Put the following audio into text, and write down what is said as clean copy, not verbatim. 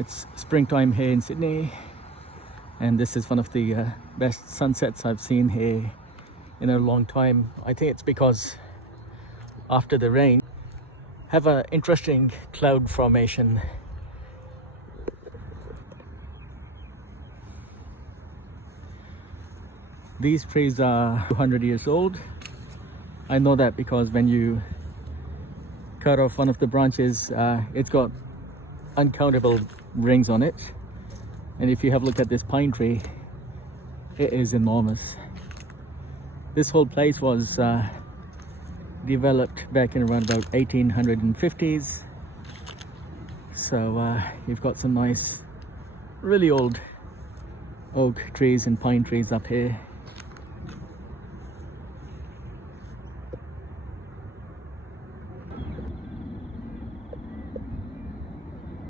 It's springtime here in Sydney, and this is one of the best sunsets I've seen here in a long time. I think it's because after the rain have an interesting cloud formation. These trees are 200 years old. I know that because when you cut off one of the branches, it's got uncountable rings on it. And if you have a look at this pine tree, it is enormous. This whole place was developed back in around about 1850s. So you've got some nice, really old oak trees and pine trees up here.